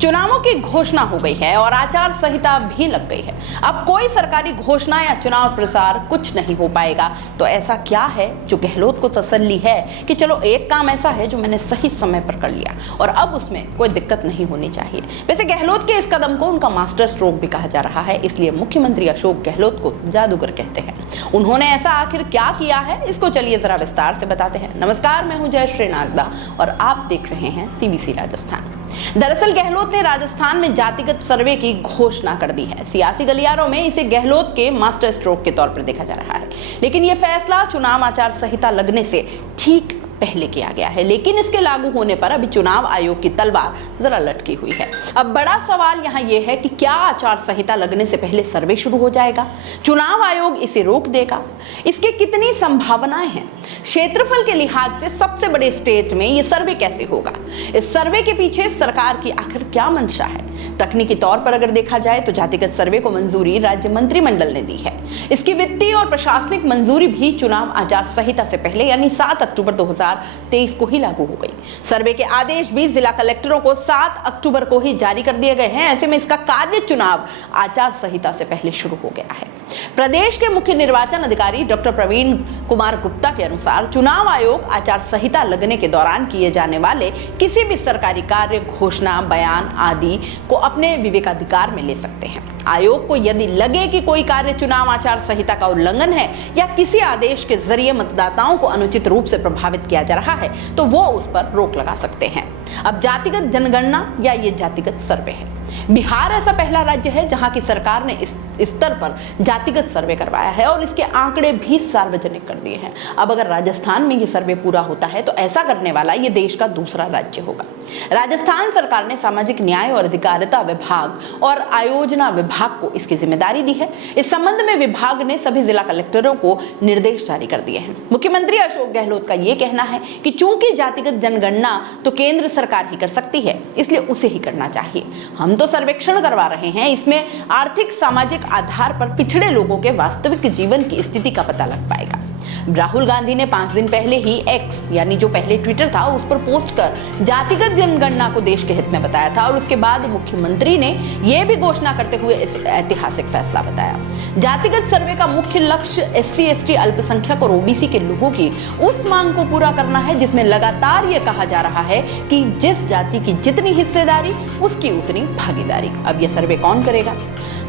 चुनावों की घोषणा हो गई है और आचार संहिता भी लग गई है। अब कोई सरकारी घोषणा या चुनाव प्रचार कुछ नहीं हो पाएगा। तो ऐसा क्या है जो गहलोत को तसल्ली है कि चलो एक काम ऐसा है जो मैंने सही समय पर कर लिया और अब उसमें कोई दिक्कत नहीं होनी चाहिए। वैसे गहलोत के इस कदम को उनका मास्टर स्ट्रोक भी कहा जा रहा है, इसलिए मुख्यमंत्री अशोक गहलोत को जादूगर कहते हैं। उन्होंने ऐसा आखिर क्या किया है, इसको चलिए जरा विस्तार से बताते हैं। नमस्कार, मैं हूं जयश्री नागदा और आप देख रहे हैं सीबीसी राजस्थान। दरअसल गहलोत ने राजस्थान में जातिगत सर्वे की घोषणा कर दी है। सियासी गलियारों में इसे गहलोत के मास्टर स्ट्रोक के तौर पर देखा जा रहा है, लेकिन यह फैसला चुनाव आचार संहिता लगने से ठीक पहले किया गया है। लेकिन इसके लागू होने पर अभी चुनाव आयोग की तलवार जरा लटकी हुई है। अब बड़ा सवाल यहाँ यह है कि क्या आचार संहिता लगने से पहले सर्वे शुरू हो जाएगा? चुनाव आयोग इसे रोक देगा? इसके कितनी संभावनाएं हैं? क्षेत्रफल के लिहाज से सबसे बड़े स्टेट में यह सर्वे कैसे होगा? इस सर्वे के पीछे सरकार की आखिर क्या मंशा है? तकनीकी तौर पर अगर देखा जाए तो जातिगत सर्वे को मंजूरी राज्य मंत्रिमंडल ने दी है। इसकी वित्तीय और प्रशासनिक मंजूरी भी चुनाव आचार संहिता से पहले यानी 7 अक्टूबर 2023 को ही लागू हो गई। सर्वे के आदेश भी जिला कलेक्टरों को 7 अक्टूबर को ही जारी कर दिए गए हैं। ऐसे में इसका कार्य चुनाव आचार संहिता से पहले शुरू हो गया है। प्रदेश के मुख्य निर्वाचन अधिकारी डॉक्टर प्रवीण कुमार गुप्ता के अनुसार चुनाव आयोग आचार संहिता लगने के दौरान किए जाने वाले किसी भी सरकारी कार्य, घोषणा, बयान आदि को अपने विवेकाधिकार में ले सकते हैं। आयोग को यदि लगे कि कोई कार्य चुनाव आचार संहिता का उल्लंघन है या किसी आदेश के जरिए मतदाताओं को अनुचित रूप से प्रभावित किया जा रहा है तो वो उस पर रोक लगा सकते हैं। अब जातिगत जनगणना या ये जातिगत सर्वे है। बिहार ऐसा पहला राज्य है जहां की सरकार ने इस स्तर पर जातिगत सर्वे करवाया है और इसके आंकड़े भी सार्वजनिक कर दिए हैं। अब अगर राजस्थान में ये सर्वे पूरा होता है तो ऐसा करने वाला ये देश का दूसरा राज्य होगा। राजस्थान सरकार ने सामाजिक न्याय और अधिकारिता विभाग और आयोजना विभाग को इसकी जिम्मेदारी दी है। इस संबंध में विभाग ने सभी जिला कलेक्टरों को निर्देश जारी कर दिए हैं। मुख्यमंत्री अशोक गहलोत का यह कहना है कि चूंकि जातिगत जनगणना तो केंद्र सरकार ही कर सकती है, इसलिए उसे ही करना चाहिए। हम तो सर्वेक्षण करवा रहे हैं, इसमें आर्थिक सामाजिक आधार पर पिछड़े लोगों के वास्तविक जीवन की स्थिति का पता लग पाएगा। राहुल गांधी ने 5 दिन पहले ही एक्स यानी जो पहले ट्विटर था उस पर पोस्ट कर जातिगत जनगणना को देश के हित में बताया था और उसके बाद मुख्यमंत्री ने यह भी घोषणा करते हुए इस ऐतिहासिक फैसला बताया। जातिगत सर्वे का मुख्य लक्ष्य SC ST अल्पसंख्यक और OBC के लोगों की उस मांग को पूरा करना है जिसमें लगातार यह कहा जा रहा है कि जिस जाति की जितनी हिस्सेदारी उसकी उतनी भागीदारी। अब यह सर्वे कौन करेगा?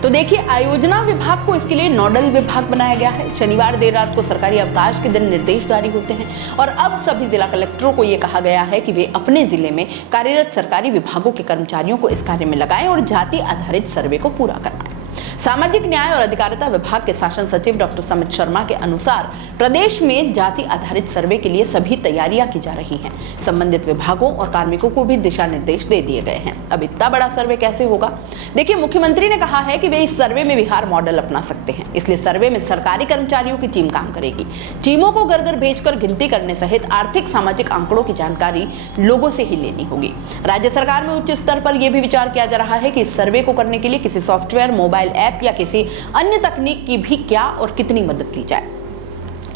तो देखिए, आयोजना विभाग को इसके लिए नोडल विभाग बनाया गया है। शनिवार देर रात को सरकारी अवकाश के दिन निर्देश जारी होते हैं और अब सभी जिला कलेक्टरों को यह कहा गया है कि वे अपने जिले में कार्यरत सरकारी विभागों के कर्मचारियों को इस कार्य में लगाएं और जाति आधारित सर्वे को पूरा करवाएं। सामाजिक न्याय और अधिकारिता विभाग के शासन सचिव डॉक्टर समित शर्मा के अनुसार प्रदेश में जाति आधारित सर्वे के लिए सभी तैयारियां की जा रही हैं। संबंधित विभागों और कार्मिकों को भी दिशा निर्देश दे दिए गए हैं। अब इतना बड़ा सर्वे कैसे होगा? देखिए, मुख्यमंत्री ने कहा है कि वे इस सर्वे में बिहार मॉडल अपना सकते हैं, इसलिए सर्वे में सरकारी कर्मचारियों की टीम काम करेगी। टीमों को घर घर भेजकर गिनती करने सहित आर्थिक सामाजिक आंकड़ों की जानकारी लोगों से ही लेनी होगी। राज्य सरकार में उच्च स्तर पर यह भी विचार किया जा रहा है कि इस सर्वे को करने के लिए किसी सॉफ्टवेयर, मोबाइल ऐप या किसी अन्य तकनीक की भी क्या और कितनी मदद ली जाए।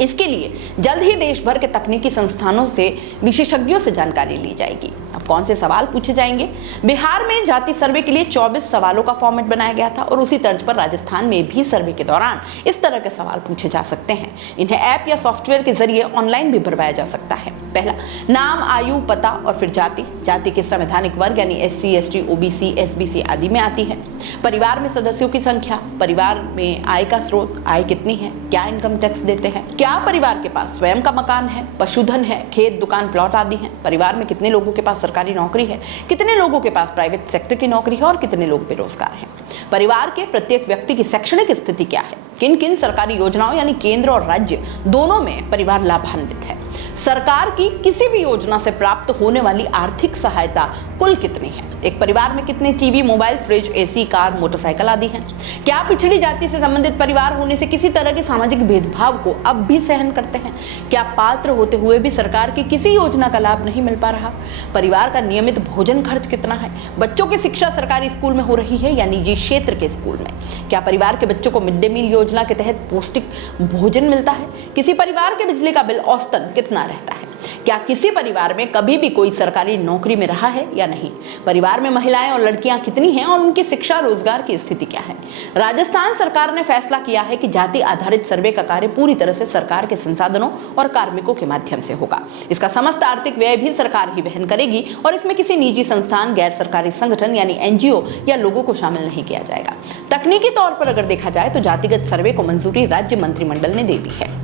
इसके लिए जल्द ही देश भर के तकनीकी संस्थानों से विशेषज्ञों से जानकारी ली जाएगी। अब कौन से सवाल पूछे जाएंगे? बिहार में जाति सर्वे के लिए 24 सवालों का फॉर्मेट बनाया गया था और उसी तर्ज पर राजस्थान में भी सर्वे के दौरान इस तरह के सवाल पूछे जा सकते हैं। इन्हें ऐप या सॉफ्टवेयर के जरिए ऑनलाइन भी भरवाया जा सकता है। पहला, नाम, आयु, पता और फिर जाति। जाति के संवैधानिक वर्ग यानी SC ST OBC SBC आदि में आती है। परिवार में सदस्यों की संख्या, परिवार में आय का स्रोत, आय कितनी है, क्या इनकम टैक्स देते हैं, क्या परिवार के पास स्वयं का मकान है, पशुधन है, खेत, दुकान, प्लॉट आदि हैं, परिवार में कितने लोगों के पास सरकारी नौकरी है, कितने लोगों के पास प्राइवेट सेक्टर की नौकरी है और कितने लोग बेरोजगार हैं। परिवार के प्रत्येक व्यक्ति की शैक्षणिक स्थिति क्या है, किन किन सरकारी योजनाओं यानी केंद्र और राज्य दोनों में परिवार लाभान्वित है, सरकार की किसी भी योजना से प्राप्त होने वाली आर्थिक सहायता कुल कितनी है, एक परिवार में कितने TV, mobile, fridge, AC, car, motorcycle आदि हैं, क्या पिछड़ी जाति से संबंधित परिवार होने से किसी तरह के सामाजिक भेदभाव को अब भी सहन करते हैं, क्या पात्र होते हुए भी सरकार की किसी योजना का लाभ नहीं मिल पा रहा, परिवार का नियमित भोजन खर्च कितना है, बच्चों की शिक्षा सरकारी स्कूल में हो रही है या निजी क्षेत्र के स्कूल में, क्या परिवार के बच्चों को मिड डे मील योजना के तहत पौष्टिक भोजन मिलता है, किसी परिवार के बिजली का बिल औसतन कितना कितना रहता है? क्या किसी परिवार में कभी भी कोई सरकारी नौकरी में रहा है या नहीं? परिवार में महिलाएं और लड़कियां कितनी हैं और उनकी शिक्षा रोजगार की स्थिति क्या है? राजस्थान सरकार ने फैसला किया है कि जाति आधारित सर्वे का कार्य पूरी तरह से सरकार के संसाधनों और कार्मिकों के माध्यम से होगा। इसका समस्त आर्थिक व्यय भी सरकार ही वहन करेगी और इसमें किसी निजी संस्थान, गैर सरकारी संगठन यानी एनजीओ या लोगों को शामिल नहीं किया जाएगा। तकनीकी तौर पर अगर देखा जाए तो जातिगत सर्वे को मंजूरी राज्य मंत्रिमंडल ने दे दी है।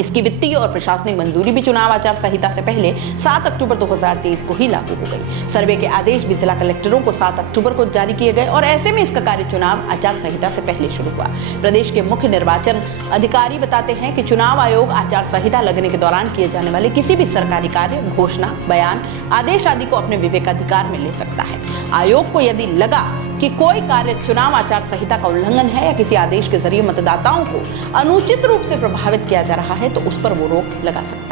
इसकी वित्तीय और प्रशासनिक मंजूरी भी चुनाव आचार संहिता से पहले 7 अक्टूबर 2023 को ही लागू हो गई। सर्वे के आदेश भी जिला कलेक्टरों को 7 अक्टूबर को जारी किए गए और ऐसे में इसका कार्य चुनाव आचार संहिता से पहले शुरू हुआ। प्रदेश के मुख्य निर्वाचन अधिकारी बताते हैं कि चुनाव आयोग आचार संहिता लगने के दौरान किए जाने वाले किसी भी सरकारी कार्य, घोषणा, बयान, आदेश आदि को अपने विवेकाधिकार में ले सकता है। आयोग को यदि लगा कि कोई कार्य चुनाव आचार संहिता का उल्लंघन है या किसी आदेश के जरिए मतदाताओं को अनुचित रूप से प्रभावित किया जा रहा है तो उस पर वो रोक लगा सकता है।